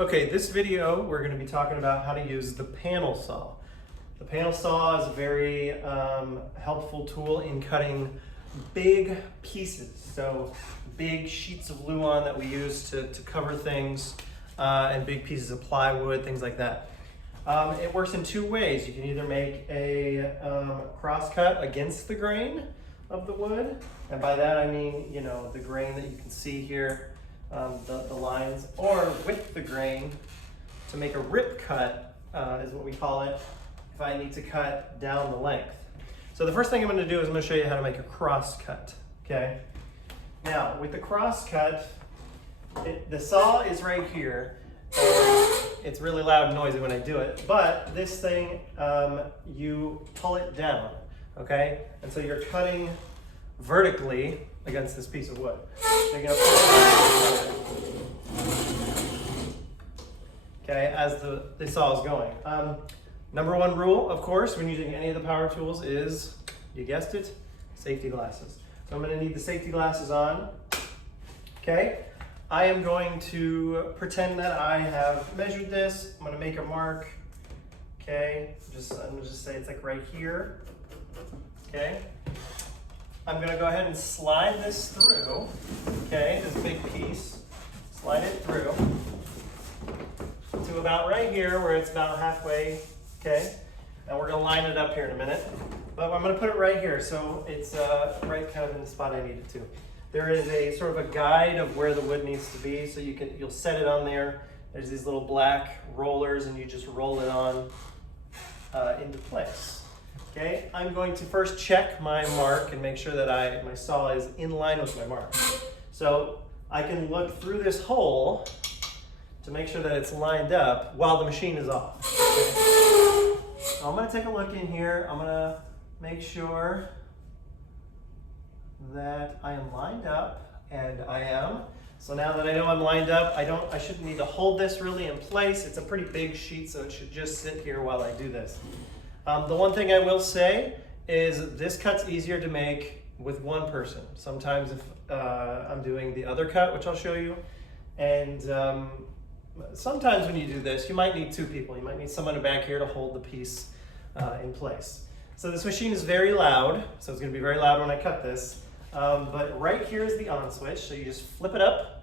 Okay, this video we're going to be talking about how to use the panel saw. The panel saw is a very helpful tool in cutting big pieces. So big sheets of luan that we use to cover things and big pieces of plywood, things like that. It works in two ways. You can either make a cross cut against the grain of the wood, and by that I mean, you know, the grain that you can see here, the lines, or with the grain to make a rip cut is what we call it if I need to cut down the length. So the first thing I'm going to do is I'm going to show you how to make a cross cut. Okay. Now with the cross cut, the saw is right here. It's really loud and noisy when I do it, but this thing, you pull it down, okay? And so you're cutting vertically against this piece of wood. So you're gonna pull it down, okay, as the saw is going. Number one rule, of course, when using any of the power tools is, you guessed it, safety glasses. So I'm gonna need the safety glasses on, okay? I am going to pretend that I have measured this. I'm gonna make a mark, okay? I'm gonna just say it's like right here, okay? I'm gonna go ahead and slide this through, okay? This big piece, slide it through to about right here where it's about halfway, okay? And we're gonna line it up here in a minute. But I'm gonna put it right here so it's right kind of in the spot I need it to. There is a sort of a guide of where the wood needs to be, so you'll set it on there. There's these little black rollers and you just roll it on into place. Okay, I'm going to first check my mark and make sure that my saw is in line with my mark. So I can look through this hole to make sure that it's lined up while the machine is off. Okay. So I'm gonna take a look in here. I'm gonna make sure that I am lined up, and I am. So now that I know I'm lined up, I shouldn't need to hold this really in place. It's a pretty big sheet, so it should just sit here while I do this. The one thing I will say is this cut's easier to make with one person. Sometimes if I'm doing the other cut, which I'll show you, and sometimes when you do this, you might need two people. You might need someone back here to hold the piece in place. So this machine is very loud, so it's gonna be very loud when I cut this. But right here is the on switch, so you just flip it up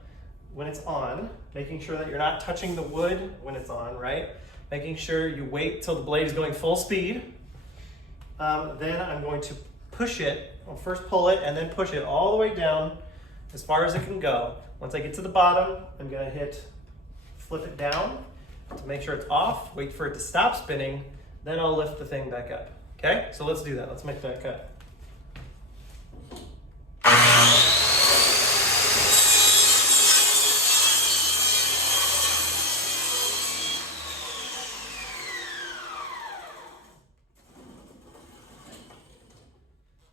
when it's on, making sure that you're not touching the wood when it's on, right? Making sure you wait till the blade is going full speed. Then I'm going to push it. I'll first pull it and then push it all the way down as far as it can go. Once I get to the bottom, I'm gonna flip it down to make sure it's off, wait for it to stop spinning, then I'll lift the thing back up. Okay, so let's do that. Let's make that cut.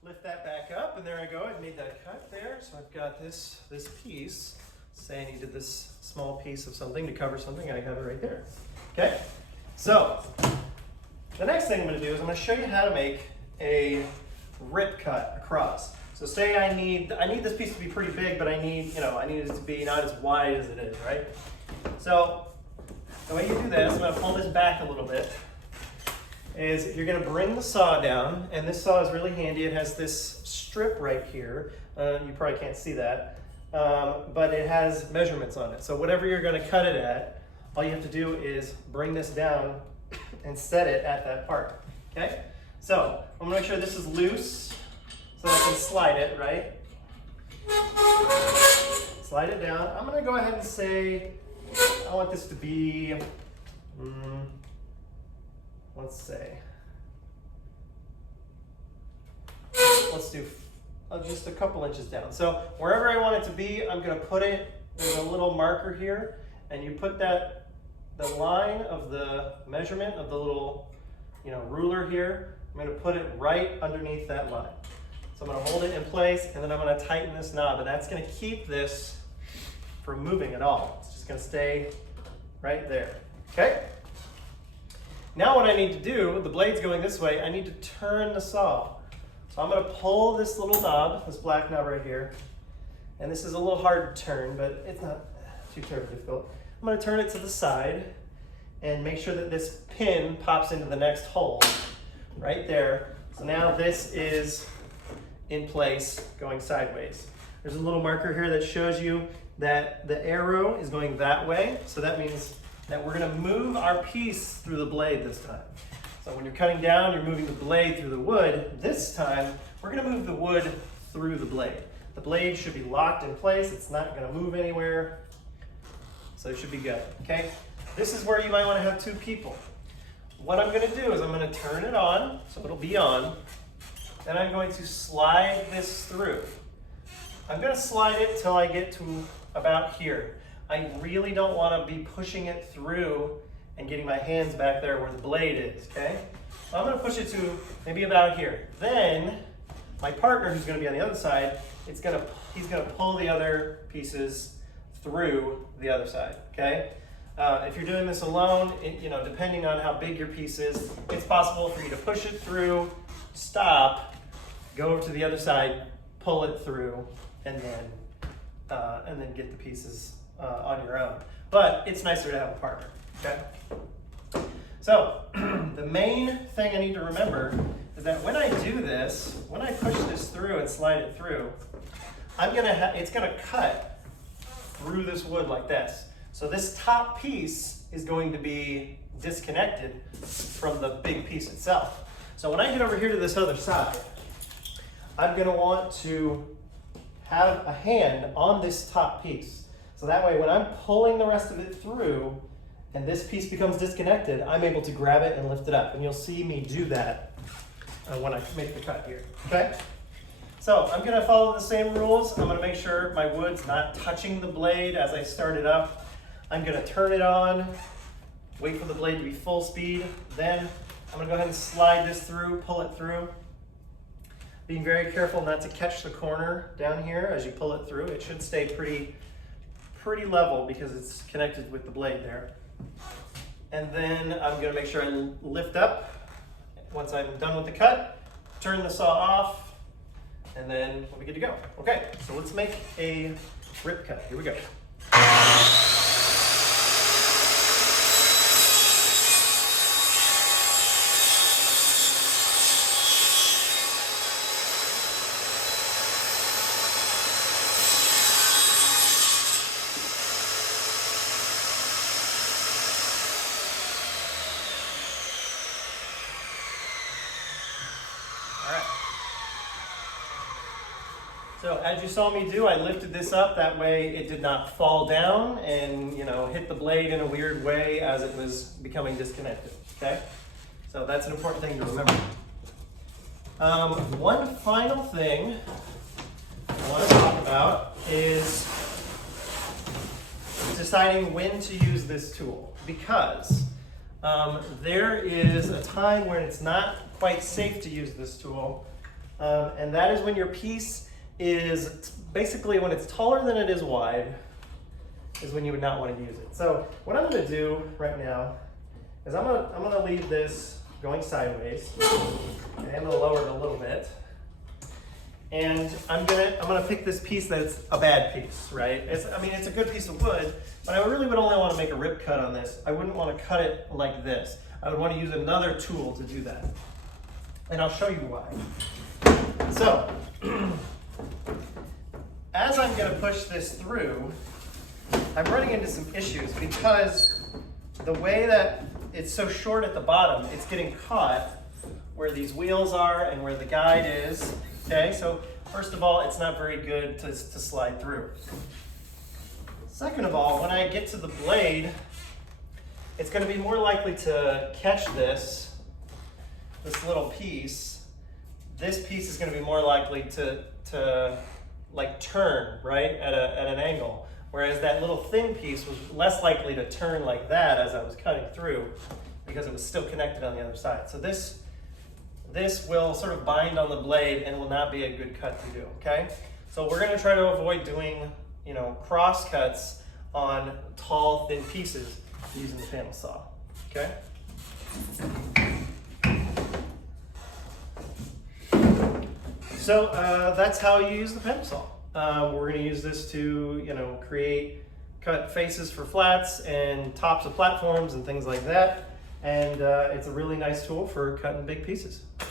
Lift that back up, and there I go. I've made that cut there. So I've got this piece. Say I needed this small piece of something to cover something. I have it right there. Okay. So the next thing I'm going to do is I'm going to show you how to make a rip cut across. So say I need this piece to be pretty big, but I need it to be not as wide as it is, right? So the way you do this, I'm going to pull this back a little bit, is you're going to bring the saw down, and this saw is really handy. It has this strip right here. You probably can't see that, but it has measurements on it. So whatever you're going to cut it at, all you have to do is bring this down and set it at that part, okay? So I'm gonna make sure this is loose so that I can slide it, right? Slide it down. I'm gonna go ahead and say, I want this to be, let's do just a couple inches down. So wherever I want it to be, I'm gonna put it, there's a little marker here, and you put the line of the measurement of the little, ruler here. I'm going to put it right underneath that line. So I'm going to hold it in place, and then I'm going to tighten this knob, and that's going to keep this from moving at all. It's just going to stay right there. Okay? Now what I need to do, the blade's going this way, I need to turn the saw. So I'm going to pull this little knob, this black knob right here, and this is a little hard to turn, but it's not too terribly difficult. I'm going to turn it to the side and make sure that this pin pops into the next hole right there. So now this is in place going sideways. There's a little marker here that shows you that the arrow is going that way. So that means that we're going to move our piece through the blade this time. So when you're cutting down, you're moving the blade through the wood. This time, we're going to move the wood through the blade. The blade should be locked in place. It's not going to move anywhere. So it should be good, okay? This is where you might want to have two people. What I'm going to do is I'm going to turn it on, so it'll be on, and I'm going to slide this through. I'm going to slide it till I get to about here. I really don't want to be pushing it through and getting my hands back there where the blade is, okay? So I'm going to push it to maybe about here. Then my partner, who's going to be on the other side, he's going to pull the other pieces through the other side, okay? If you're doing this alone, depending on how big your piece is, it's possible for you to push it through, stop, go over to the other side, pull it through, and then get the pieces on your own. But it's nicer to have a partner, okay? So the main thing I need to remember is that when I do this, when I push this through and slide it through, it's gonna cut through this wood like this. So this top piece is going to be disconnected from the big piece itself. So when I get over here to this other side, I'm gonna want to have a hand on this top piece. So that way when I'm pulling the rest of it through and this piece becomes disconnected, I'm able to grab it and lift it up. And you'll see me do that when I make the cut here, okay? So I'm gonna follow the same rules. I'm gonna make sure my wood's not touching the blade as I start it up. I'm gonna turn it on, wait for the blade to be full speed. Then I'm gonna go ahead and slide this through, pull it through. Being very careful not to catch the corner down here as you pull it through. It should stay pretty level because it's connected with the blade there. And then I'm gonna make sure I lift up. Once I'm done with the cut, turn the saw off, and then we'll be good to go. Okay, so let's make a rip cut. Here we go. So as you saw me do, I lifted this up. That way it did not fall down and hit the blade in a weird way as it was becoming disconnected, okay? So that's an important thing to remember. One final thing I want to talk about is deciding when to use this tool, because there is a time when it's not quite safe to use this tool, and that is when your piece is basically when it's taller than it is wide is when you would not want to use it. So what I'm going to do right now is I'm going to leave this going sideways. And I'm going to lower it a little bit. And I'm going to pick this piece that's a bad piece, right? It's a good piece of wood, but I really would only want to make a rip cut on this. I wouldn't want to cut it like this. I would want to use another tool to do that. And I'll show you why. So, as I'm going to push this through, I'm running into some issues because the way that it's so short at the bottom, it's getting caught where these wheels are and where the guide is. Okay, so first of all, it's not very good to slide through. Second of all, when I get to the blade, it's going to be more likely to catch this little piece. This piece is going to be more likely to like turn, right, at an angle. Whereas that little thin piece was less likely to turn like that as I was cutting through because it was still connected on the other side. So this will sort of bind on the blade and will not be a good cut to do, okay? So we're gonna try to avoid doing, cross cuts on tall, thin pieces using the panel saw, okay? So that's how you use the panel saw. We're going to use this to, create cut faces for flats and tops of platforms and things like that. And it's a really nice tool for cutting big pieces. So.